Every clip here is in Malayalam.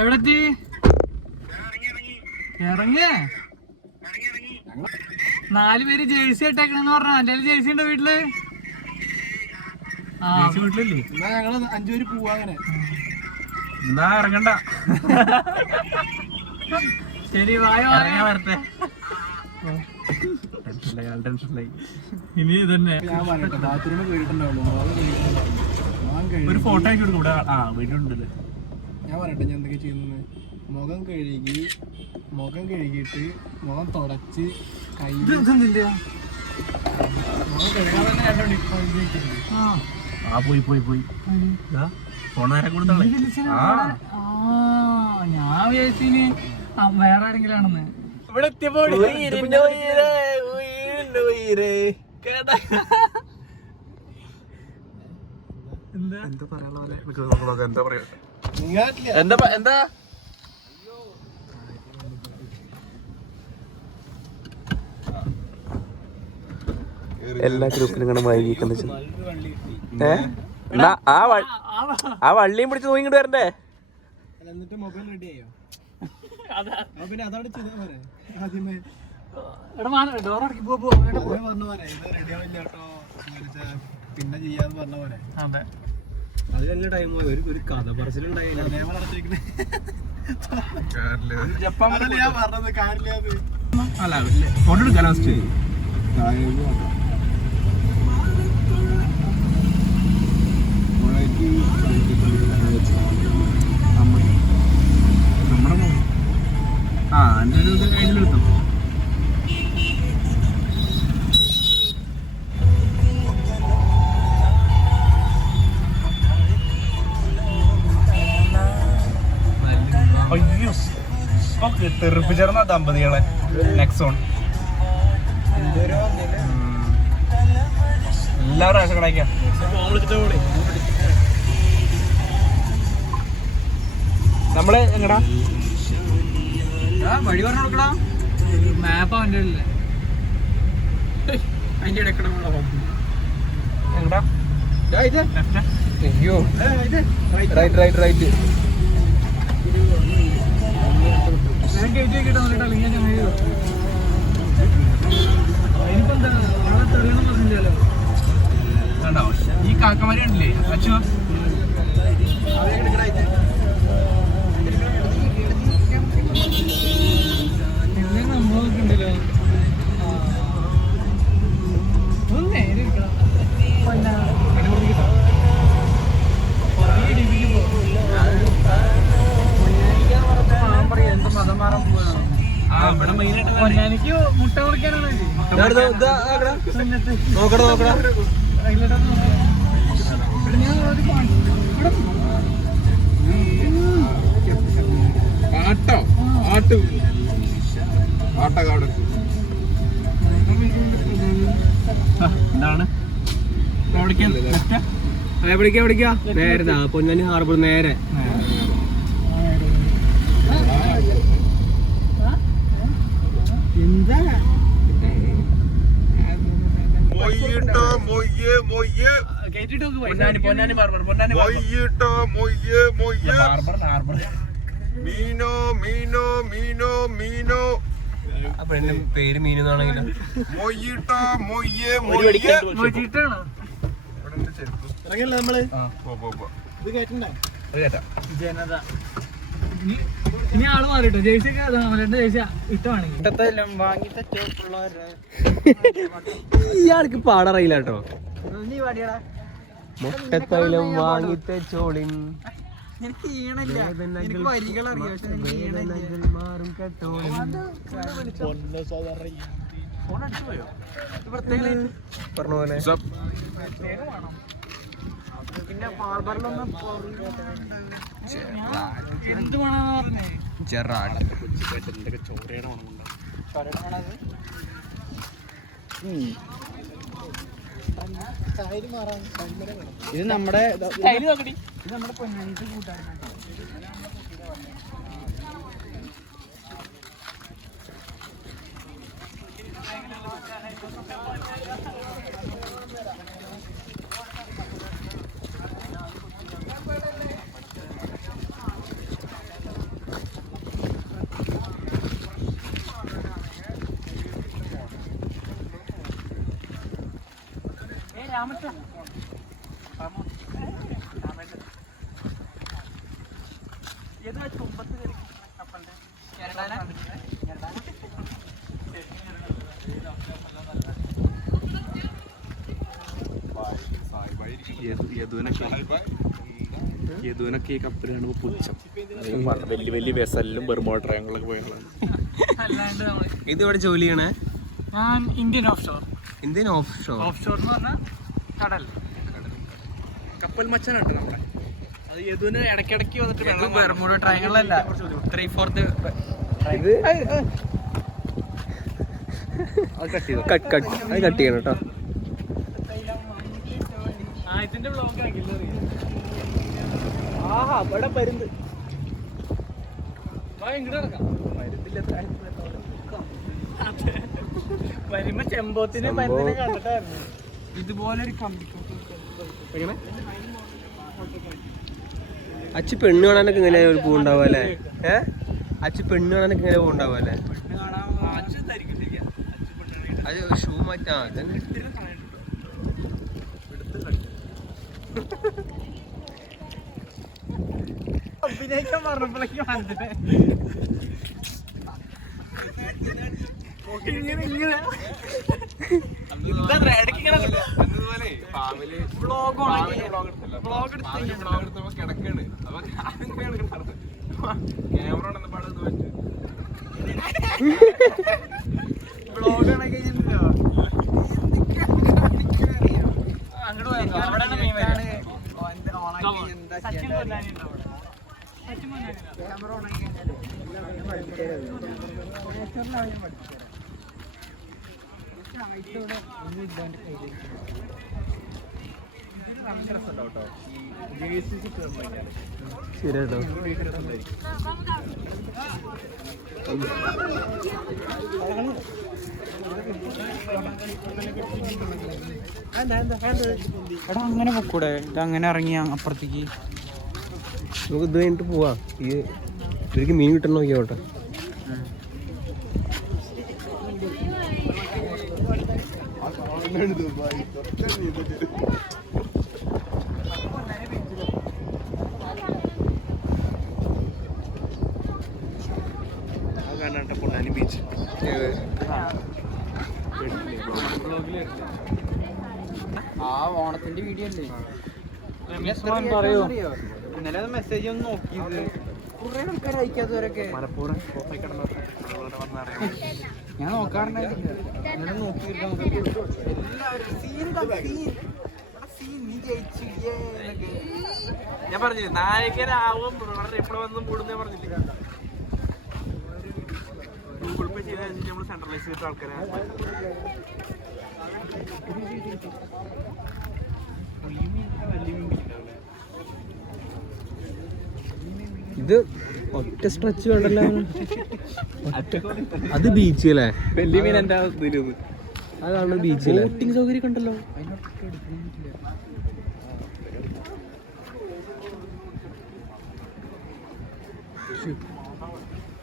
എവിടെത്തി? ഇറങ്ങിയേ? 4 പേര് ജേഴ്സി ഇട്ടേക്കണെന്ന് പറഞ്ഞ. എന്റെ ജേഴ്സി ഉണ്ടോ വീട്ടില്? വീട്ടിലല്ലേ? എന്നാ ഞങ്ങള് 5 പേര് പോവാ. അങ്ങനെ എന്നാ ഇറങ്ങണ്ട. ശരി, വായോ വരട്ടെ. ഇനി ഇതന്നെ ഞാൻ പറയട്ടെ. ബാത്റൂമിൽ പോയിട്ടുണ്ടാവുള്ളൂ. ഒരു ഫോട്ടോ ആക്കി കൊടുക്കൂടെ? വീട്ടിലുണ്ടല്ലേ. ഞാൻ പറയട്ടെ ഞാൻ എന്തൊക്കെ ചെയ്യുന്നത്. മുഖം കഴുകിയിട്ട് മുഖം തുടച്ച് കൈ മുഖം കഴുകാൻ തന്നെ 2 പോയി ഫോൺ നേരെ കൊടുത്തോളെ. ഞാൻ വിചാരിച്ചിന് വേറെ ആരെങ്കിലും ആണെന്ന്. ഇവിടെ എത്തിയപ്പോൾ എന്താ എല്ലാ ഗ്രൂപ്പിലും ഇങ്ങനെ വൈകിക്കുന്ന ആ വള്ളിയും പിടിച്ച് നോക്കി ഇങ്ങോട്ട് വരണ്ടേ? എന്നിട്ട് മൊബൈൽ റെഡി ആയോ? പിന്നെ അതവിടെ ചെയ്താൽ പോരെ. ആദ്യമേ പിന്നെ ചെയ്യാന്ന് പറഞ്ഞ പോലെ. അതെ, അത് നല്ല ടൈം പോയി. ഒരു കഥ പറച്ചിലുണ്ടായില്ല. ഞാൻ പറഞ്ഞത് കാറില്ലാതെ ഫോട്ടോ എടുക്കാൻ അതിലെടുത്തു. അയ്യോ, തെറിപ്പിച്ചേർന്ന ദമ്പതികളെ. നെക്സോൺ എല്ലാവരും ആശ കടയ്ക്കാം. നമ്മള് എങ്ങടാ വഴി പറഞ്ഞു കൊടുക്കടാ. മാപ്പ് അവൻ്റെ അല്ലേ? അതിന്റെ ഇടയ്ക്കട എങ്ങടാ? അയ്യോ, റൈറ്റ്. ഞാൻ കയറ്റി കിട്ടാൻ അല്ലെങ്കിൽ ഞാൻ എനിക്കെന്താ ആളെ തെളിയണം പറഞ്ഞില്ലല്ലോ. കണ്ടോ ഈ കാക്കമാരി ഉണ്ടല്ലേ അച്ചു? നമ്മളൊക്കെ ഉണ്ടല്ലോ. എന്ത് മതം മാറാൻ പോവാണോ? പൊന്നാനിക്ക് മുട്ട മുറിക്കാനാണ്. നോക്കടാ എന്താണ് എവിടേക്കാ? നേരെ പൊന്നാനി ഹാർബർ നേരെ. എന്താ പേര് മീനു എന്നാണെങ്കിലും നമ്മള് ഇത് കേട്ടണ്ടേ? ജനത. ഇനി ആള് മാറിട്ടോ. ജേഴ്സി ജേഴ്സി ഇട്ടാണെങ്കിൽ ഇയാൾക്ക് പാടറിയില്ല കേട്ടോ. നീ പാടിയടാ. മുട്ടത്തൈലം വാങ്ങിത്തെ ചോളിൻ എനിക്ക് ഈണില്ല. എനിക്ക് വരികൾ അറിയാം. മാറും കേട്ടോ. പറഞ്ഞ പോലെ പിന്നെ ഹാർബറിലൊന്നും എന്ത് വേണമെന്ന് പറഞ്ഞേ? ജെറാഡ് ഇത് നമ്മുടെ പൊന്നാനിത്തെ കൂട്ടാനാണ്. യദുവിനൊക്കെ ഈ കപ്പൽ കാണുമ്പോൾ പുച്ഛം. വലിയ വലിയ വെസലിലും ബെർമുഡ ട്രയാങ്കിളൊക്കെ പോയാണ്. ഇത് ഇവിടെ ജോലി ചെയ്യണേ? ഞാൻ Indian offshore. Indian offshore. Offshore എന്ന് പറഞ്ഞാൽ കടൽ. കപ്പൽ മച്ചാനാട്ടോ നമ്മളെ. അത് യദുവിന് ഇടയ്ക്കിടയ്ക്ക് വന്നിട്ട് വെള്ളം ബെർമുഡ ട്രയാങ്കിളല്ല, 3/4 ഇത് കട്ട് ചെയ്യണം കേട്ടോ. ഇതിന്റെ ബ്ലോഗ് ആക്കില്ല. ആഹാ ഇവിടെ പരുന്ത്. വരുമ്പോ ചെമ്പോത്തിനെ പരുന്തിനെ കണ്ടിട്ടായിരുന്നു. ഇതുപോലൊരു കമ്പി അച്ഛൻ പെണ്ണ് കാണാനൊക്കെ ഇങ്ങനെ പോകുണ്ടാവും അല്ലേ? അച്ഛൻ പെണ്ണ് കാണാനൊക്കെ ഇങ്ങനെ പോകുണ്ടാവും അല്ലേ? അത് ഷൂ മാറ്റാ. അഭിനയിക്കാൻ പറഞ്ഞപ്പോഴേക്ക് വന്നിട്ട് കിടക്കാണ്. ക്യാമറ ശരിയാട്ടോ. എടാ അങ്ങനെ പൊക്കൂടെ? ഇതങ്ങനെ ഇറങ്ങി അപ്പുറത്തേക്ക് നമുക്ക് ഇത് കഴിഞ്ഞിട്ട് പോവാ. ഇവർക്ക് മീൻ കിട്ടണ നോക്കിയാവട്ടെ. പൊന്നാനി ബീച്ച്. ആ ഓണത്തിന്റെ വീഡിയോ അല്ലേ? പറയോ? ഇന്നലെ മെസ്സേജ് ഒന്ന് നോക്കിയത് കുറെ ആൾക്കാർ അയക്കാത്തവരൊക്കെ ഞാൻ നോക്കാറുണ്ടായിരുന്നു. ഇന്നലെ നോക്കിയിട്ട് ഞാൻ പറഞ്ഞില്ലേ നായകനാവും എപ്പോഴും വന്നും കൂടുന്ന പറഞ്ഞില്ലേ. ഗൂഗിൾ പേ ചെയ്ത് നമ്മൾ സെൻട്രലൈസ് ചെയ്തിട്ട് ആൾക്കാരെ ഇത് ഒറ്റ സ്ട്രെച്ച് വേണ്ടല്ലോ. അത് ബീച്ചിലേ വലിയ മീൻ എൻ്റെ ഇതില് അതാണ് ബീച്ചിലെ ബോട്ടിംഗ് സൗകര്യം ഉണ്ടല്ലോ.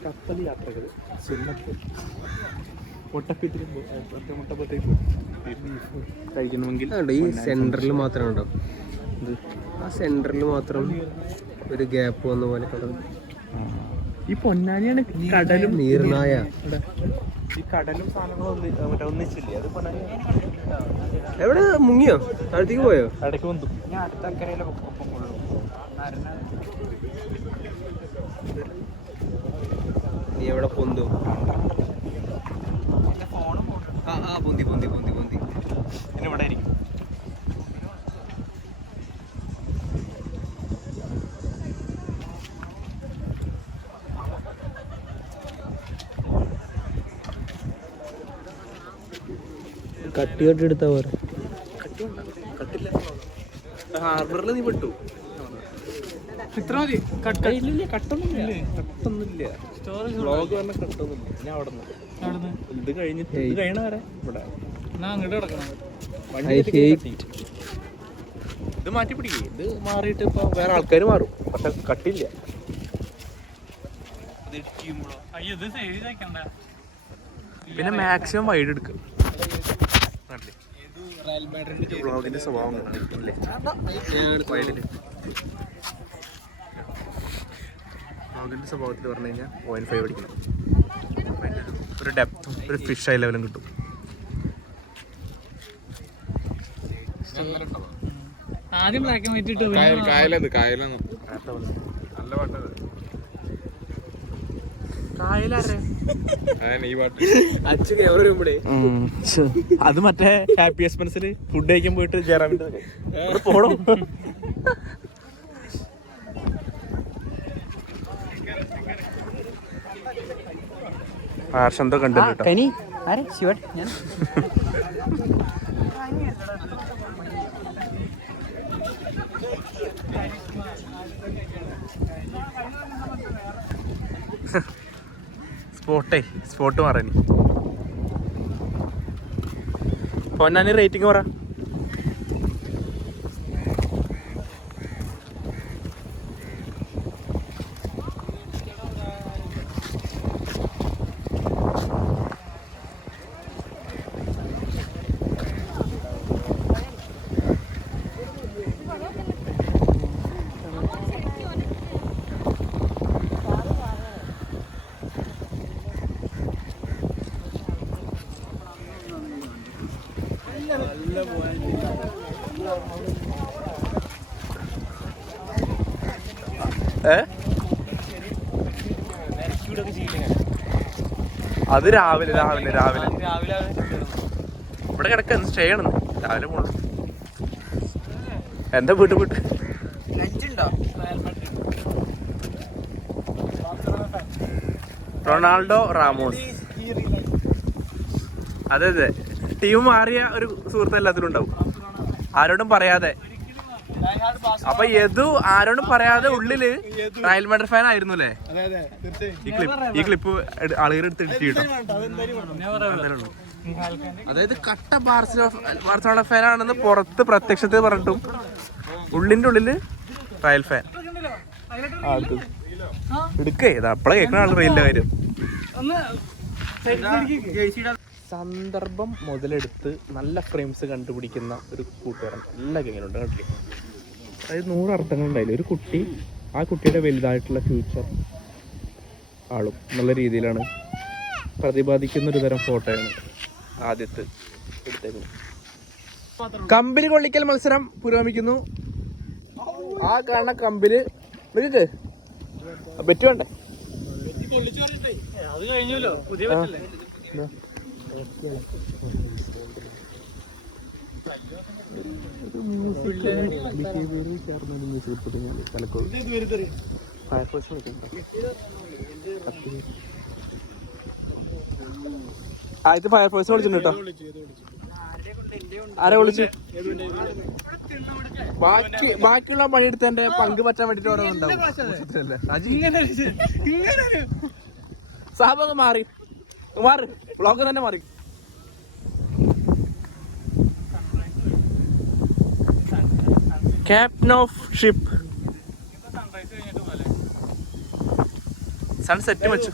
കപ്പൽ യാത്രകൾ കഴിക്കണമെങ്കിൽ ഈ സെന്ററിൽ മാത്രം ഉണ്ടോ? ആ സെന്ററിൽ മാത്രം ഒരു ഗ്യാപ്പ് വന്ന പോലെ. ഈ പൊന്നാനിയാണ് കടലും നീർനായ. ഈ കടലും സാധനങ്ങളും മറ്റേ ഒന്നിച്ചില്ലേ? അത് പൊന്നാനി എവിടെ മുങ്ങിയോ? അടുത്തേക്ക് പോയോ? ഇടയ്ക്ക് വന്നു. ഞാൻ അടുത്ത അക്കരയിലെ നീ എവിടെ പൊന്തു? ആ പൊന്തി പൊന്തി പൊന്തി പൊന്തി. പിന്നെ ഇവിടെ ആയിരിക്കും. കട്ടി കട്ടി എടുത്താ പോരെ. കട്ടില്ല. ഹാർബറിൽ നീ പെട്ടു. ഇത്ര മതി. കട്ടൊന്നുമില്ല. കട്ടൊന്നുമില്ല. വ്ളോഗ് പറഞ്ഞ കട്ടൊന്നുമില്ല. ഞാൻ അവിടെ നിന്ന് ഇത് കഴിഞ്ഞിട്ട് ഇത് കഴിയണ വരെ ഇവിടെ അങ്ങോട്ട് കിടക്കണം. ഇത് മാറ്റി പിടിക്കേ. ഇത് മാറിയിട്ട് ഇപ്പൊ വേറെ ആൾക്കാർ മാറും. പക്ഷെ കട്ടില്ല. പിന്നെ മാക്സിമം വൈഡ് എടുക്കുക. വ്ളോഗിന്റെ സ്വഭാവം അല്ലേ വൈഡില് വ്ളോഗിന്റെ സ്വഭാവത്തിൽ പറഞ്ഞു കഴിഞ്ഞാൽ 0.5 അടിക്കണം. ഒരു ഡെപ്തും ഒരു ഫിഷ് ഐ ലെവലും കിട്ടും. ആദ്യം ബ്ലാക്ക് ആൻഡ് വൈറ്റ് ഇട്ട് അത് മറ്റേ ഹാപ്പി എക്സ്പെൻസിൽ ഫുഡ് കഴിക്കാൻ പോയിട്ട് ജയറാമിന്റെ പോണോ ആർഷന്തോ കണ്ടിട്ടോ സ്പോട്ട് മാറാനി. പൊന്നാനി റേറ്റിംഗ് പറ. അത് രാവിലെ ഇവിടെ കിടക്ക സ്റ്റേ ആണ്. രാവിലെ പോണു. എന്താ വീട്ട് റൊണാൾഡോ റാമോസ്. അതെ ടീം മാറിയ ഒരു സുഹൃത്ത് എല്ലാത്തിലും ഉണ്ടാവും, ആരോടും പറയാതെ. അപ്പൊ യദു ആരോടും പറയാതെ ഉള്ളില് റയൽ മാഡ്രിഡ് ഫാൻ ആയിരുന്നു അല്ലേ? ഈ ക്ലിപ്പ് ആളുകൾ എടുത്ത് കിട്ടിയിട്ടോ. അതായത് കട്ട ബാർസലോണ ഫാൻ ആണെന്ന് പുറത്ത് പ്രത്യക്ഷത്തിൽ പറഞ്ഞിട്ടും ഉള്ളിന്റെ ഉള്ളില് റയൽ ഫാൻ. എടുക്കേ അപ്പളെ കേൾക്കണ ആള് റെയിലിന്റെ കാര്യം. സന്ദർഭം മുതലെടുത്ത് നല്ല ഫ്രെയിംസ് കണ്ടുപിടിക്കുന്ന ഒരു കൂട്ടുകാരൻ എല്ലാ ഗെയിമിലുണ്ട്. കണ്ടില്ലേ? അതായത് 100 അർത്ഥങ്ങളുണ്ടായില്ല. ഒരു കുട്ടി, ആ കുട്ടിയുടെ വലുതായിട്ടുള്ള ഫ്യൂച്ചർ ആളും എന്നുള്ള രീതിയിലാണ് പ്രതിപാദിക്കുന്ന ഒരു തരം ഫോട്ടോയാണ് ആദ്യത്തെ എടുത്തേക്കുന്നത്. കമ്പില് കൊള്ളിക്കൽ മത്സരം പുരോഗമിക്കുന്നു. ആ കാണുന്ന കമ്പില് ബെറ്റ് വേണ്ടേ? അത് കഴിഞ്ഞല്ലോ, പുതിയ ഇത് ഫയർഫോഴ്സ് വിളിച്ചിട്ടുണ്ട് കേട്ടോ. ആരെ വിളിച്ചു? ബാക്കിയുള്ള പണിയെടുത്തതിന്റെ പങ്ക് പറ്റാൻ വേണ്ടിട്ട് ഓരോ ഉണ്ടാവും. സാബ് മാറി ബ്ലോക്ക് തന്നെ മാറി. ക്യാപ്റ്റൻ ഓഫ് ഷിപ്പ് സൺസെറ്റ് വെച്ചു.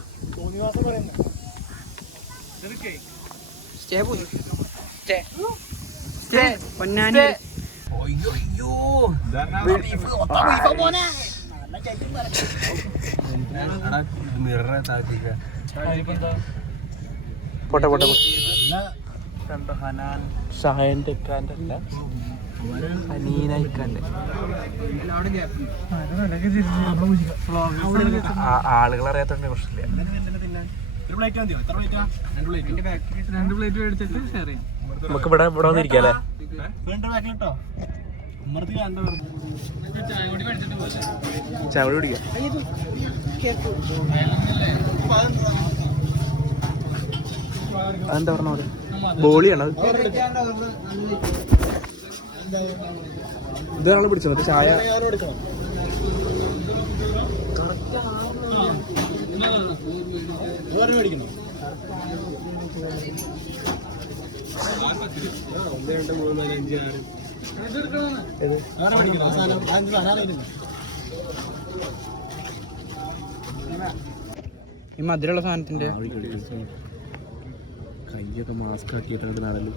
പോട്ടെ ഷായന്റെ അല്ല ആളുകൾ അറിയാത്തോണ്ട് പ്രശ്നമില്ല. നമുക്ക് ഇവിടെ വന്നിരിക്കല്ലേ? ചായ കുടിക്കാം. അതെന്താ പറഞ്ഞ ബോളിയാണത്. ഇതാള് പിടിച്ചോ മറ്റേ ചായ. ഈ മധുരമുള്ള സാധനത്തിന്റെ കയ്യൊക്കെ മാസ്ക് ആക്കിയിട്ട് നടലും.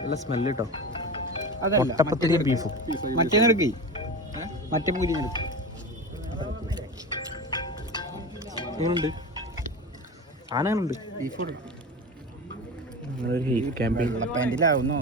നല്ല സ്മെല്ല് കേട്ടോ. അതല്ല മുട്ടപ്പത്തിരി ബീഫും മറ്റേ എടുക്കേ മറ്റേ പൂരി എടുക്കും. ഉണ്ട് ആനുണ്ട് ബീഫ് കൊടുക്കും. നമ്മളൊരു ഹീറ്റ് ക്യാമ്പിങ് പാൻറ്റിലാവുന്ന